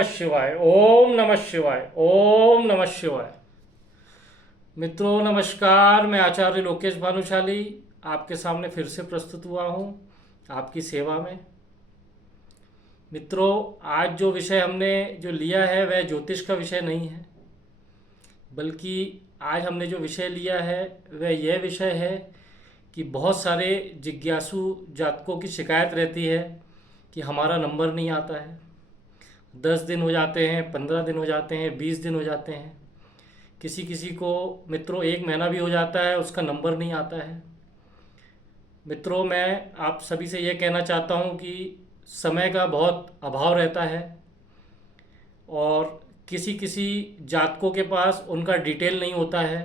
नमः शिवाय। ओम नमः शिवाय। ओम नमः शिवाय। मित्रों नमस्कार, मैं आचार्य लोकेश भानुशाली आपके सामने फिर से प्रस्तुत हुआ हूँ आपकी सेवा में। मित्रों, आज जो विषय हमने जो लिया है वह ज्योतिष का विषय नहीं है, बल्कि आज हमने जो विषय लिया है वह यह विषय है कि बहुत सारे जिज्ञासु जातकों की शिकायत रहती है कि हमारा नंबर नहीं आता है। 10 दिन हो जाते हैं, 15 दिन हो जाते हैं, 20 दिन हो जाते हैं, किसी किसी को मित्रों 1 महीना भी हो जाता है, उसका नंबर नहीं आता है। मित्रों, मैं आप सभी से यह कहना चाहता हूं कि समय का बहुत अभाव रहता है और किसी किसी जातकों के पास उनका डिटेल नहीं होता है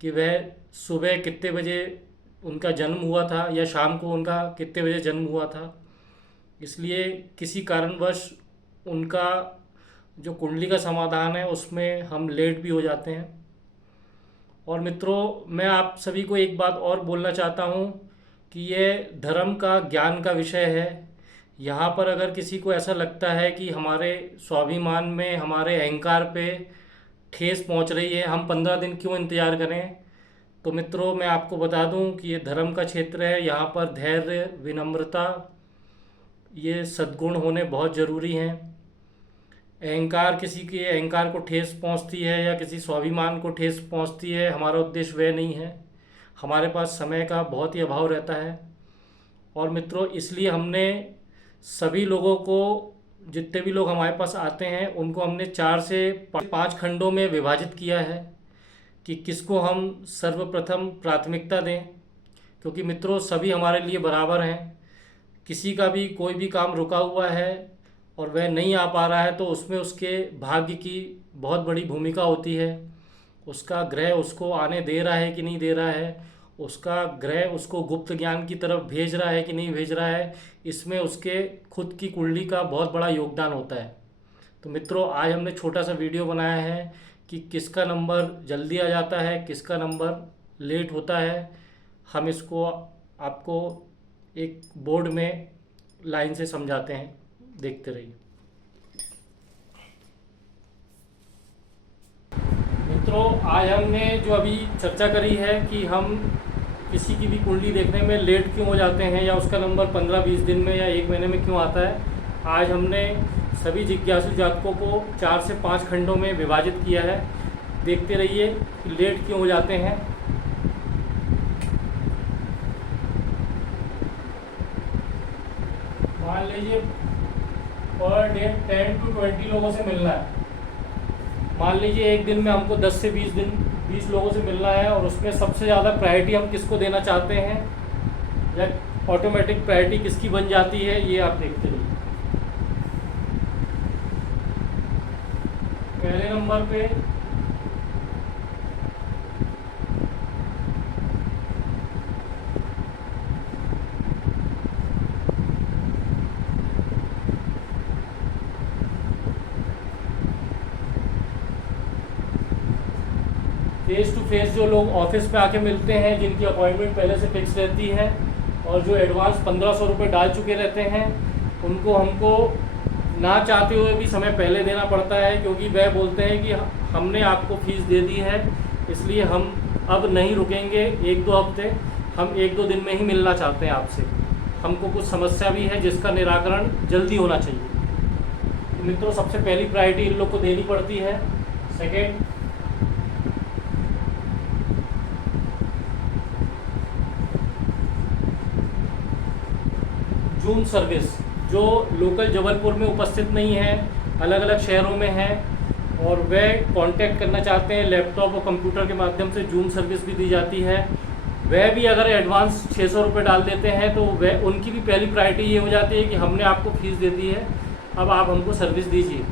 कि वह सुबह कितने बजे उनका जन्म हुआ था या शाम को उनका कितने बजे जन्म हुआ था। इसलिए किसी कारणवश उनका जो कुंडली का समाधान है उसमें हम लेट भी हो जाते हैं। और मित्रों, मैं आप सभी को एक बात और बोलना चाहता हूँ कि ये धर्म का ज्ञान का विषय है। यहाँ पर अगर किसी को ऐसा लगता है कि हमारे स्वाभिमान में, हमारे अहंकार पे ठेस पहुँच रही है, हम 15 दिन क्यों इंतज़ार करें, तो मित्रों मैं आपको बता दूं कि ये धर्म का क्षेत्र है। यहाँ पर धैर्य, विनम्रता, ये सद्गुण होने बहुत ज़रूरी हैं। अहंकार, किसी के अहंकार को ठेस पहुंचती है या किसी स्वाभिमान को ठेस पहुंचती है, हमारा उद्देश्य वह नहीं है। हमारे पास समय का बहुत ही अभाव रहता है। और मित्रों, इसलिए हमने सभी लोगों को, जितने भी लोग हमारे पास आते हैं, उनको हमने 4 से 5 खंडों में विभाजित किया है कि किसको हम सर्वप्रथम प्राथमिकता दें, क्योंकि मित्रों सभी हमारे लिए बराबर हैं। किसी का भी कोई भी काम रुका हुआ है और वह नहीं आ पा रहा है तो उसमें उसके भाग्य की बहुत बड़ी भूमिका होती है। उसका ग्रह उसको आने दे रहा है कि नहीं दे रहा है, उसका ग्रह उसको गुप्त ज्ञान की तरफ भेज रहा है कि नहीं भेज रहा है, इसमें उसके खुद की कुंडली का बहुत बड़ा योगदान होता है। तो मित्रों, आज हमने छोटा सा वीडियो बनाया है कि किसका नंबर जल्दी आ जाता है, किसका नंबर लेट होता है। हम इसको आपको एक बोर्ड में लाइन से समझाते हैं, देखते रहिए। मित्रों, आज हमने जो अभी चर्चा करी है कि हम किसी की भी कुंडली देखने में लेट क्यों हो जाते हैं या उसका नंबर 15-20 दिन में या 1 महीने में क्यों आता है, आज हमने सभी जिज्ञासु जातकों को 4 से 5 खंडों में विभाजित किया है। देखते रहिए कि लेट क्यों हो जाते हैं। मान लीजिए पर डे 10 to 20 लोगों से मिलना है। मान लीजिए एक दिन में हमको 10 से 20 लोगों से मिलना है और उसमें सबसे ज़्यादा प्रायोरिटी हम किसको देना चाहते हैं या ऑटोमेटिक प्रायोरिटी किसकी बन जाती है, ये आप देखते रहिए। पहले नंबर पे फेस टू फेस जो लोग ऑफिस पे आके मिलते हैं, जिनकी अपॉइंटमेंट पहले से फिक्स रहती है और जो एडवांस 1500 रुपये डाल चुके रहते हैं, उनको हमको ना चाहते हुए भी समय पहले देना पड़ता है, क्योंकि वह बोलते हैं कि हमने आपको फीस दे दी है, इसलिए हम अब नहीं रुकेंगे 1-2 हफ्ते, हम 1-2 दिन में ही मिलना चाहते हैं आपसे। हमको कुछ समस्या भी है जिसका निराकरण जल्दी होना चाहिए। तो मित्रों, सबसे पहली प्रायोरिटी इन लोग को देनी पड़ती है। सेकेंड, जूम सर्विस, जो लोकल जबलपुर में उपस्थित नहीं है, अलग अलग शहरों में हैं और वे कांटेक्ट करना चाहते हैं लैपटॉप और कंप्यूटर के माध्यम से, जूम सर्विस भी दी जाती है। वह भी अगर एडवांस 600 रुपये डाल देते हैं तो वह उनकी भी पहली प्रायोरिटी ये हो जाती है कि हमने आपको फीस दे दी है, अब आप हमको सर्विस दीजिए।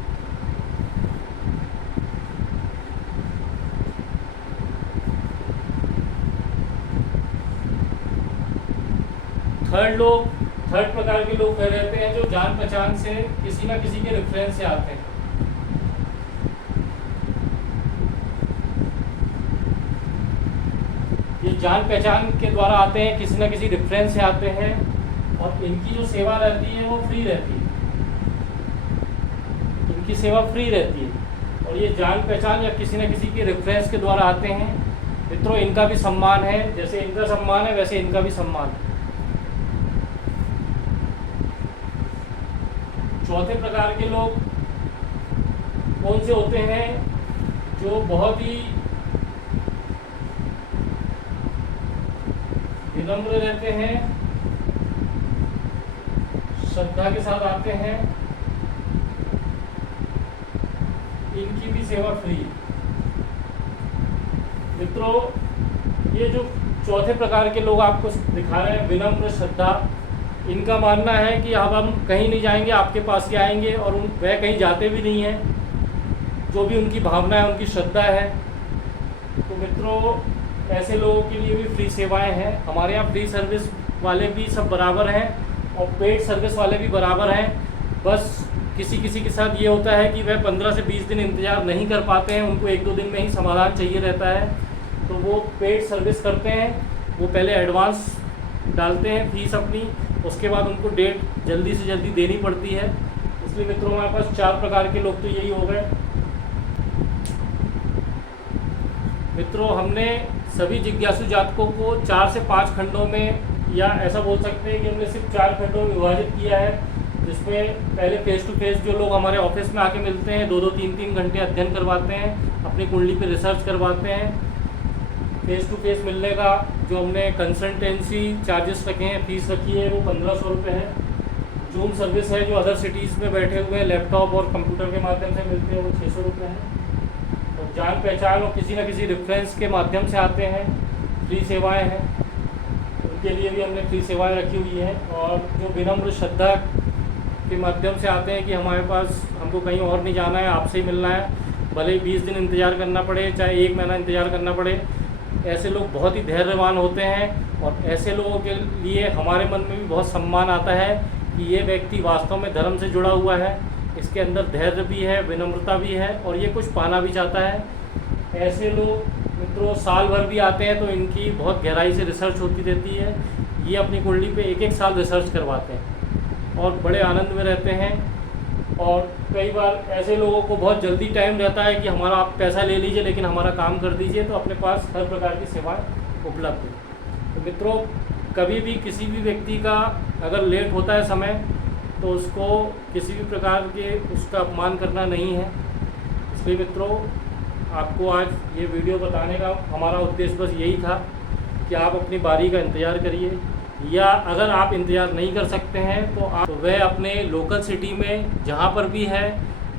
थर्ड प्रकार के लोग वह रहते हैं जो जान पहचान से, किसी ना किसी के रेफरेंस से आते हैं। ये जान पहचान के द्वारा आते हैं, किसी ना किसी रेफरेंस से आते हैं और इनकी जो सेवा रहती है वो फ्री रहती है। इनकी सेवा फ्री रहती है और ये जान पहचान या किसी न किसी के रेफरेंस के द्वारा आते हैं। मित्रों, इनका भी सम्मान है, जैसे इनका सम्मान है वैसे इनका भी सम्मान है। चौथे प्रकार के लोग कौन से होते हैं? जो बहुत ही विनम्र रहते हैं, श्रद्धा के साथ आते हैं, इनकी भी सेवा फ्री है। मित्रों, ये जो चौथे प्रकार के लोग आपको दिखा रहे हैं, विनम्र, श्रद्धा, इनका मानना है कि अब हम कहीं नहीं जाएंगे, आपके पास ही आएंगे और वह कहीं जाते भी नहीं हैं। जो भी उनकी भावना है, उनकी श्रद्धा है। तो मित्रों, ऐसे लोगों के लिए भी फ्री सेवाएं हैं। हमारे यहाँ फ्री सर्विस वाले भी सब बराबर हैं और पेड सर्विस वाले भी बराबर हैं। बस किसी किसी के साथ ये होता है कि वह 15 से 20 दिन इंतज़ार नहीं कर पाते हैं, उनको 1-2 दिन में ही समाधान चाहिए रहता है, तो वो पेड सर्विस करते हैं। वो पहले एडवांस डालते हैं फीस अपनी, उसके बाद उनको डेट जल्दी से जल्दी देनी पड़ती है। इसलिए मित्रों, हमारे पास 4 प्रकार के लोग तो यही हो गए। मित्रों, हमने सभी जिज्ञासु जातकों को 4 से 5 खंडों में, या ऐसा बोल सकते हैं कि हमने सिर्फ 4 खंडों में विभाजित किया है, जिसमें पहले फेस टू फेस जो लोग हमारे ऑफिस में आके मिलते हैं, 2-2, 3-3 घंटे अध्ययन करवाते हैं, अपनी कुंडली पे रिसर्च करवाते हैं। फेस टू फेस मिलने का जो हमने कंसल्टेंसी चार्जेस रखे हैं, फीस रखी है, वो 1500 रुपये है। जूम सर्विस है, जो अदर सिटीज़ में बैठे हुए लैपटॉप और कंप्यूटर के माध्यम से मिलते हैं, वो 600 रुपये है। और जान पहचान और किसी न किसी रेफरेंस के माध्यम से आते हैं, फ्री सेवाएं हैं, उनके लिए भी हमने फ्री सेवाएं रखी हुई हैं। और जो विनम्र श्रद्धा के माध्यम से आते हैं कि हमारे पास, हमको कहीं और नहीं जाना है, आपसे ही मिलना है, भले ही 20 दिन इंतज़ार करना पड़े, चाहे 1 महीना इंतज़ार करना पड़े, ऐसे लोग बहुत ही धैर्यवान होते हैं। और ऐसे लोगों के लिए हमारे मन में भी बहुत सम्मान आता है कि ये व्यक्ति वास्तव में धर्म से जुड़ा हुआ है, इसके अंदर धैर्य भी है, विनम्रता भी है और ये कुछ पाना भी चाहता है। ऐसे लोग मित्रों साल भर भी आते हैं तो इनकी बहुत गहराई से रिसर्च होती रहती है। ये अपनी कुंडली पे 1-1 साल रिसर्च करवाते हैं और बड़े आनंद में रहते हैं। और कई बार ऐसे लोगों को बहुत जल्दी टाइम रहता है कि हमारा आप पैसा ले लीजिए लेकिन हमारा काम कर दीजिए, तो अपने पास हर प्रकार की सेवाएं उपलब्ध है। तो मित्रों, कभी भी किसी भी व्यक्ति का अगर लेट होता है समय, तो उसको किसी भी प्रकार के उसका अपमान करना नहीं है। इसलिए मित्रों, आपको आज ये वीडियो बताने का हमारा उद्देश्य बस यही था कि आप अपनी बारी का इंतज़ार करिए, या अगर आप इंतज़ार नहीं कर सकते हैं तो आप वह अपने लोकल सिटी में जहाँ पर भी है,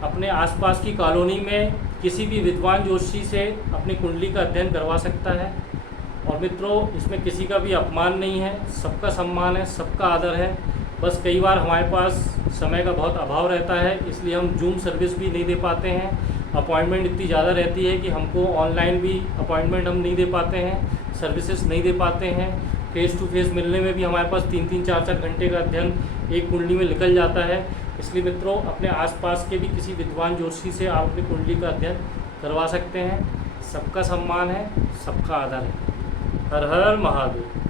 अपने आसपास की कॉलोनी में किसी भी विद्वान ज्योतिषी से अपनी कुंडली का अध्ययन करवा सकता है। और मित्रों, इसमें किसी का भी अपमान नहीं है, सबका सम्मान है, सबका आदर है। बस कई बार हमारे पास समय का बहुत अभाव रहता है, इसलिए हम जूम सर्विस भी नहीं दे पाते हैं। अपॉइंटमेंट इतनी ज़्यादा रहती है कि हमको ऑनलाइन भी अपॉइंटमेंट हम नहीं दे पाते हैं, सर्विसेज नहीं दे पाते हैं। फेस टू फेस मिलने में भी हमारे पास 3-3, 4-4 घंटे का अध्ययन एक कुंडली में निकल जाता है। इसलिए मित्रों, अपने आसपास के भी किसी विद्वान ज्योतिषी से आप अपनी कुंडली का अध्ययन करवा सकते हैं। सबका सम्मान है, सबका आदर है। हर हर महादेव।